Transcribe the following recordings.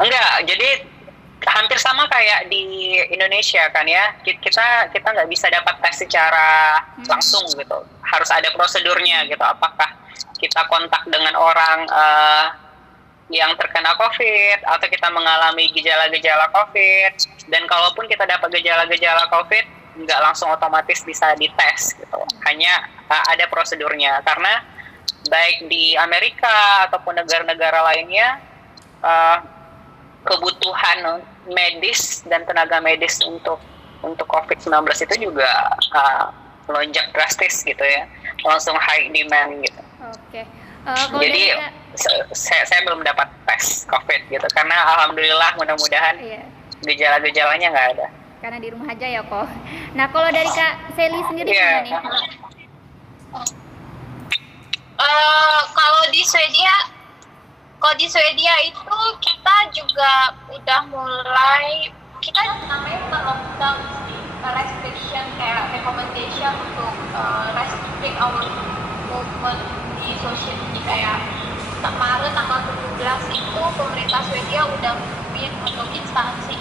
Enggak, jadi hampir sama kayak di Indonesia kan ya. Kita nggak bisa dapat tes secara langsung gitu. Harus ada prosedurnya gitu. Apakah kita kontak dengan orang yang terkena COVID atau kita mengalami gejala-gejala COVID. Dan kalaupun kita dapat gejala-gejala COVID, nggak langsung otomatis bisa dites gitu. Hanya ada prosedurnya. Karena baik di Amerika ataupun negara-negara lainnya, kebutuhan medis dan tenaga medis untuk COVID-19 itu juga melonjak drastis gitu ya, langsung high demand gitu. Oke. Jadi saya belum dapat tes COVID gitu, karena alhamdulillah mudah-mudahan gejala-gejalanya nggak ada. Karena di rumah aja ya kok. Nah kalau dari Kak Sally sendiri gimana nih? Kalau di Swedia itu kita juga udah mulai, kita namanya bukan lockdown sih, restriction kayak recommendation untuk restrict our movement di social media. Kayak kemarin tanggal 17 itu pemerintah Swedia udah ngumumin untuk instansi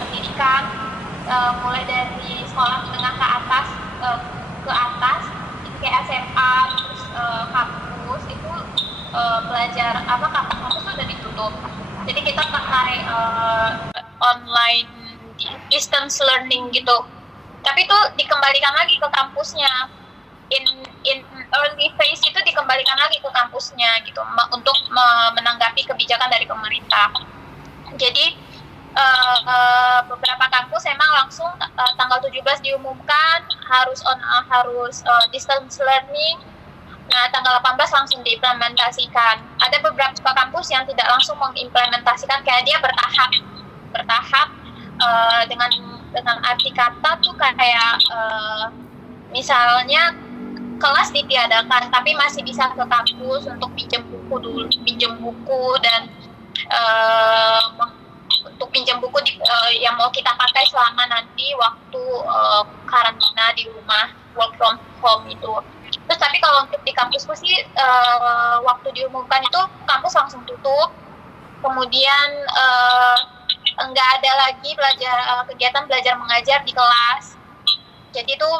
pendidikan mulai dari sekolah menengah ke atas kayak SMA terus kampus itu belajar kampus itu udah ditutup. Jadi kita pakai online distance learning gitu. Tapi itu dikembalikan lagi ke kampusnya. In early phase itu dikembalikan lagi ke kampusnya gitu untuk menanggapi kebijakan dari pemerintah. Jadi beberapa kampus emang langsung tanggal 17 diumumkan harus distance learning. Nah, tanggal 18 langsung diimplementasikan. Ada beberapa kampus yang tidak langsung mengimplementasikan, kayak dia bertahap dengan arti kata tuh kayak misalnya kelas ditiadakan tapi masih bisa ke kampus untuk pinjam buku dan untuk pinjam buku yang mau kita pakai selama nanti waktu karantina di rumah, work from home itu. Terus tapi kalau untuk di kampusku sih waktu diumumkan itu kampus langsung tutup, kemudian nggak ada lagi kegiatan belajar mengajar di kelas. Jadi itu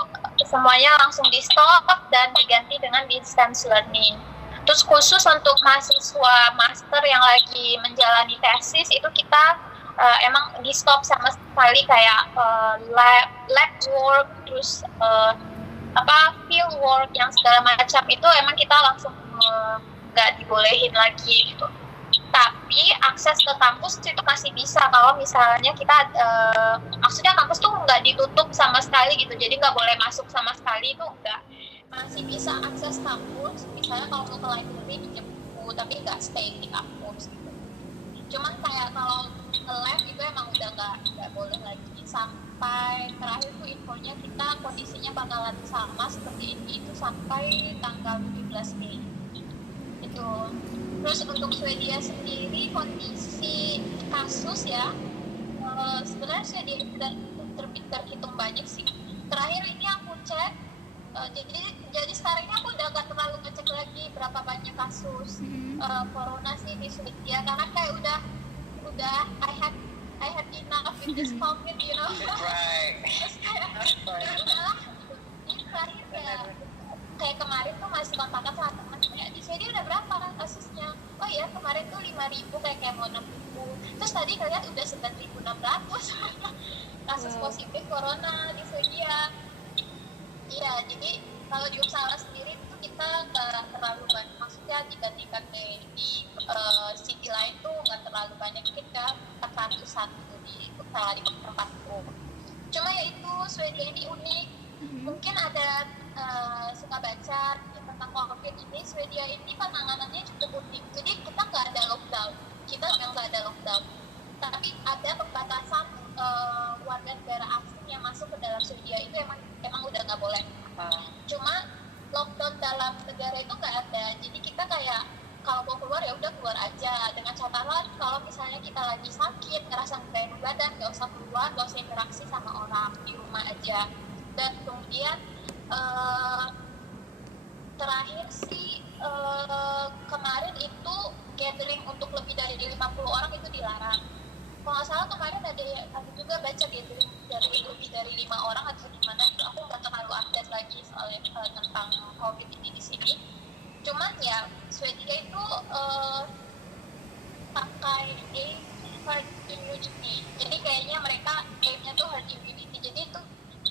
semuanya langsung di stop dan diganti dengan distance learning. Terus khusus untuk mahasiswa master yang lagi menjalani tesis itu kita emang di stop sama sekali, kayak lab work, terus field work yang segala macam itu emang kita langsung nggak dibolehin lagi gitu. Tapi akses ke kampus itu masih bisa kalau misalnya kita maksudnya kampus tuh nggak ditutup sama sekali gitu, jadi nggak boleh masuk sama sekali, itu enggak, masih bisa akses kampus. Misalnya kalau mau ke library pinjam buku tapi nggak stay di kampus gitu. Cuman kayak kalau ke lab itu emang udah nggak boleh lagi. Sampai terakhir tuh infonya kita kondisinya bakalan sama seperti ini itu sampai tanggal 17 Mei itu. Terus untuk Swedia sendiri kondisi kasus ya sebenarnya Swedia terhitung banyak sih. Terakhir ini aku cek jadi sekarang ini aku udah gak terlalu ngecek lagi berapa banyak kasus corona sih di Swedia, karena kayak udah I had enough with this COVID, you know. Terus ini terakhir kayak kemarin tuh masih kontakan sama teman kayak di Swedia udah berapa kan kasusnya, oh ya kemarin tuh 5.000 kayak mau 6.000, terus tadi kalian udah 9.600 kasus positif corona di Swedia. Iya, jadi kalau di Uppsala sendiri itu kita nggak terlalu banyak, maksudnya dibandingkan di city lain tuh nggak terlalu banyak, kita 401 di Uppsala di tempatku. Cuma ya itu Swedia ini unik, mungkin ada suka baca tentang COVID ini. Swedia ini penanganannya cukup unik, jadi kita nggak ada lockdown, tapi ada pembatasan warga negara asing yang masuk ke dalam Swedia itu emang udah nggak boleh. Cuma lockdown dalam negara itu nggak ada, jadi kita kayak kalau mau keluar ya udah keluar aja, dengan catatan kalau misalnya kita lagi sakit ngerasa nggak enak badan nggak usah keluar, nggak usah interaksi sama orang, di rumah aja. Dan kemudian terakhir sih kemarin itu gathering untuk lebih dari 50 orang itu dilarang. Kalau nggak salah kemarin ada juga baca gitu dari lebih dari 5 orang atau gimana itu, aku nggak terlalu update lagi soalnya tentang COVID ini di sini. Cuman ya Swedia itu pakai herd immunity, jadi kayaknya mereka aimnya tuh herd immunity, jadi itu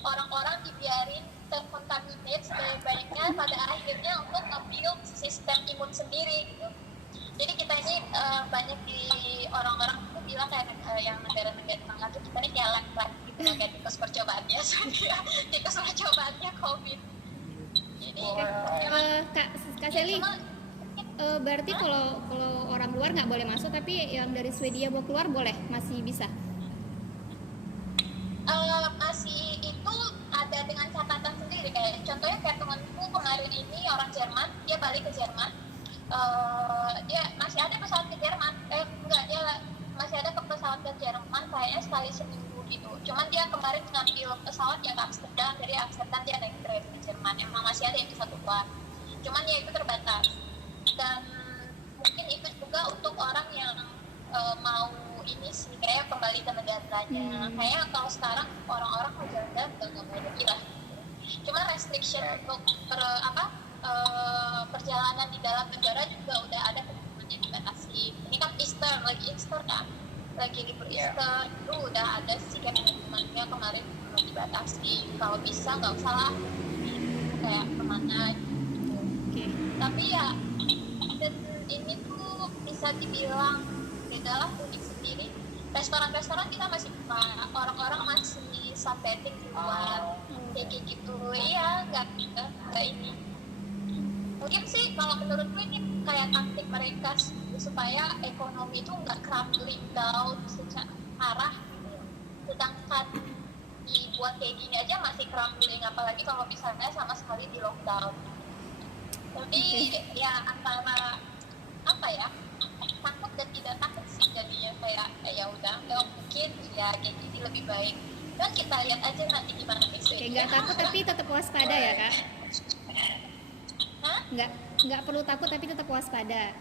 orang-orang dibiarin terkontaminate sebanyak-banyaknya pada akhirnya untuk nge-build sistem imun sendiri gitu. Jadi kita ini banyak di orang-orang tuh bilang kayak yang negara-negara tengah tuh kita ini kayak lab gitu, kayak tikus percobaannya tikus percobaannya COVID. Jadi Kak Sally, berarti kalau orang luar nggak boleh masuk, tapi yang dari Swedia mau keluar boleh, masih bisa? Masih itu ada dengan catatan sendiri, kayak contohnya kayak temanku kemarin ini orang Jerman, dia balik ke Jerman, dia masih ada pesawat ke Jerman, dia masih ada ke pesawat ke Jerman kayaknya sekali seminggu gitu. Cuman dia kemarin ngambil pesawat yang ke Amsterdam, dari Amsterdam dia naik train ke Jerman. Emang masih ada yang bisa keluar, cuman ya itu terbatas. Dan mungkin itu juga untuk orang yang mau ini sih kayak kembali ke negaranya. Kayak kalau sekarang orang-orang mau jalan-jalan udah nggak boleh lagi lah. Cuma restriction untuk perjalanan di dalam negara juga udah ada ketentuannya dibatasi. Ini kan Easter kan, lagi libur Easter itu udah ada sih kan pengumumannya kemarin dibatasi. Kalau bisa nggak usah lah kayak kemana gitu. Tapi ya dan ini tuh bisa dibilang bedalah unik sendiri. Restoran-restoran kita masih buka, orang-orang masih sunbathing di luar, kayak gitu. Iya, nggak ini. Mungkin sih kalau menurutku ini kayak taktik mereka supaya ekonomi itu nggak crumbling down secara arah. Sedangkan dibuat kayak gini aja masih crumbling, apalagi kalau misalnya sama sekali di lockdown. Tapi ya antara apa ya, takut dan tidak takut sih jadinya, kayak ya udah nggak mungkin ya kayak gini lebih baik. Dan kita lihat aja nanti gimana besok. Kayak nggak takut tapi tetap waspada ya Kak? Hah? Nggak perlu takut tapi tetap waspada.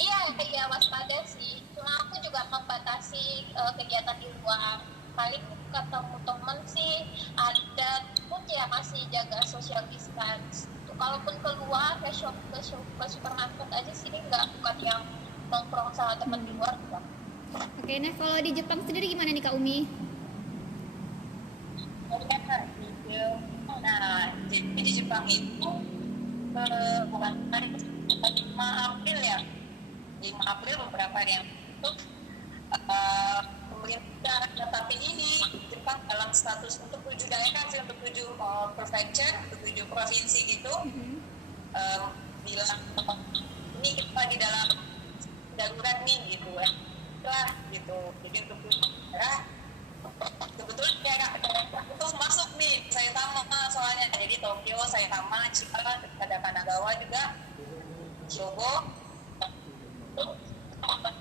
Iya waspada sih. Cuma aku juga membatasi kegiatan di luar. Paling ketemu temen sih ada, pun ya masih jaga social distance. Kalaupun keluar ke supermarket aja sini bukan yang nongkrong sama teman di luar juga. Oke, nah kalau di Jepang sendiri gimana nih Kak Umi? Nah, jadi di Jepang itu bukan hari 5 April ya, 5 April beberapa hari yang itu pemerintah tetapin ini Jepang dalam status untuk 7 daerah sih, untuk 7 prefecture, untuk 7 provinsi gitu. Bilang ini kita di dalam darurat nih gitu ya lah gitu. Jadi untuk 7 daerah kebetulan daerah itu masuk nih Saitama soalnya, jadi Tokyo, Saitama, Chiba, ada Kanagawa juga, Hyogo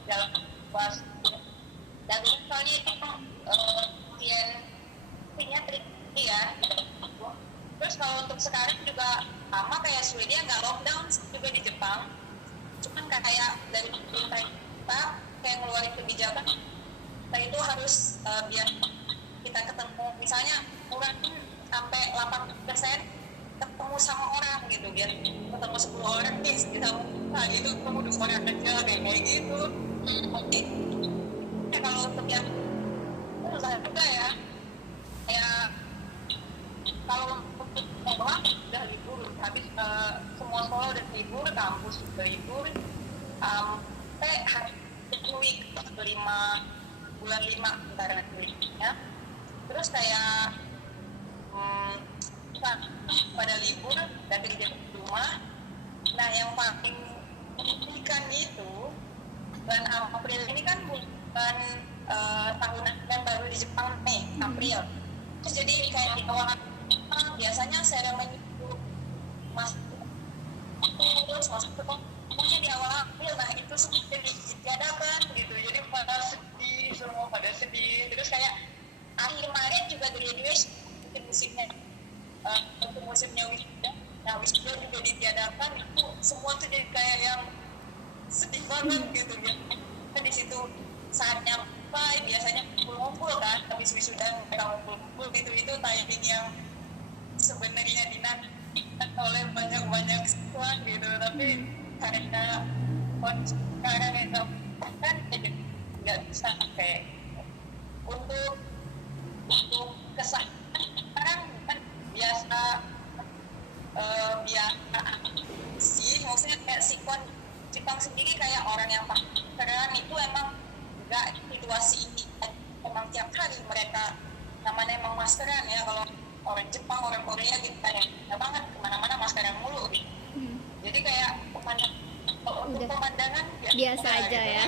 dalam pas. Dan soalnya itu punya trik ya. Terus kalau untuk sekarang juga sama kayak Swedia, nggak lockdown juga di Jepang. Cuman kayak dari pemerintah kita kayak ngeluarin kebijakan, kita itu harus biar kita ketemu, misalnya orang sampai 80% ketemu sama orang gitu, biar ketemu 10 orang nih kita itu ketemu 2 orang aja kayak gitu. Kalau untuk yang susah juga ya, kayak kalau untuk sekolah udah libur, habis semua sekolah udah libur, kampus udah libur, sampai hari week 5 bentar nanti ya. Terus kayak pada libur dan kerja di rumah. Nah yang paling menyedihkan itu bulan April ini kan bukan tahunan yang baru di Jepang nih, April. Terus jadi kayak di awal biasanya seremoni itu masuk ke pokoknya di awal April. Nah itu semua diadakan gitu, jadi pada sedih. Terus kayak akhir Maret juga graduation musimnya wisuda. Nah wisuda juga ditiadakan, itu semua tuh jadi kayak yang sedih banget. banget gitu ya. Kan di situ saatnya biasanya ngumpul kan, habis wisuda mereka ngumpul gitu, itu timing yang sebenarnya dinantikan oleh banyak siswa gitu, tapi karena sekarang itu kan jadi nggak bisa kayak untuk kesah sekarang kan biasa biasa sih, maksudnya kayak sikon Jepang sendiri kayak orang yang pacaran itu emang nggak situasi ini, emang tiap hari mereka namanya emang maskeran ya. Kalau orang Jepang, orang Korea gitu kayak banget kemana-mana maskeran mulu gitu. Jadi kayak untuk pemandangan biasa aja gitu. ya,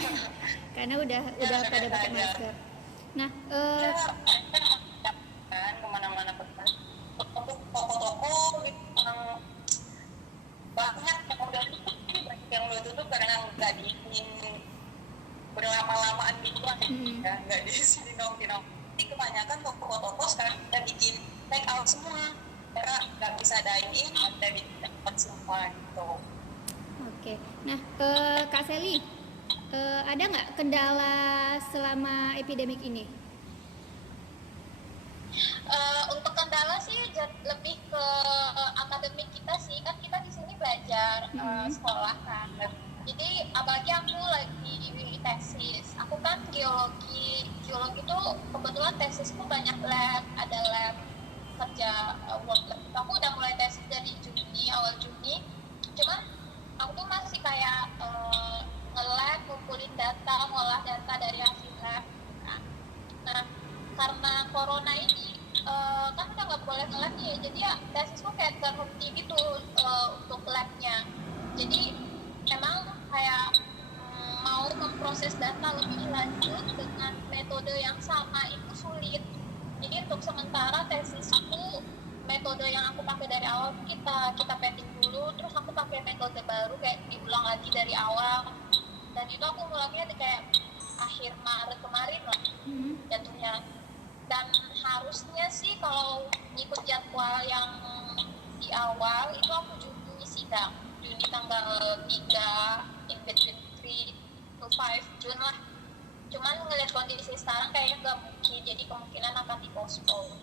karena udah pada pakai masker. Nah, kan kemana-mana untuk toko-toko gitu banyak yang udah tutup karena nggak diingin berlama-lamaan gitu kan, ya nggak di sini nongki-nongki. Jadi kebanyakan toko-toko sekarang udah bikin take out semua karena nggak bisa dine in, udah bikin tempat semua gitu. Oke. Nah, Kak Sally, ada nggak kendala selama epidemik ini? Untuk kendala sih lebih ke akademik kita sih, kan kita di sini belajar sekolah kan. Jadi apalagi aku lagi tesis, aku kan geologi itu kebetulan tesisku banyak lab, ada lab kerja work lab. Aku udah mulai tesis dari awal Juni, cuman aku tuh masih kayak nge-lab, ngumpulin data, ngolah data dari hasil lab kan. Nah, karena corona ini kan udah nggak boleh nge-lab nih, jadi ya tesisku kayak terhenti gitu untuk labnya. Jadi emang kayak mau memproses data lebih lanjut dengan metode yang sama itu sulit. Jadi untuk sementara tesisku, metode yang aku pakai dari awal kita pending dulu, terus aku pakai metode baru kayak diulang lagi dari awal, dan itu aku mulainya di kayak akhir Maret kemarin lah jatuhnya. Dan harusnya sih kalau ngikut jadwal yang di awal itu aku Juni sidang, Juni tanggal 3 in between 3 to 5 June lah. Cuman ngeliat kondisi sekarang kayaknya nggak mungkin, jadi kemungkinan akan dipospon.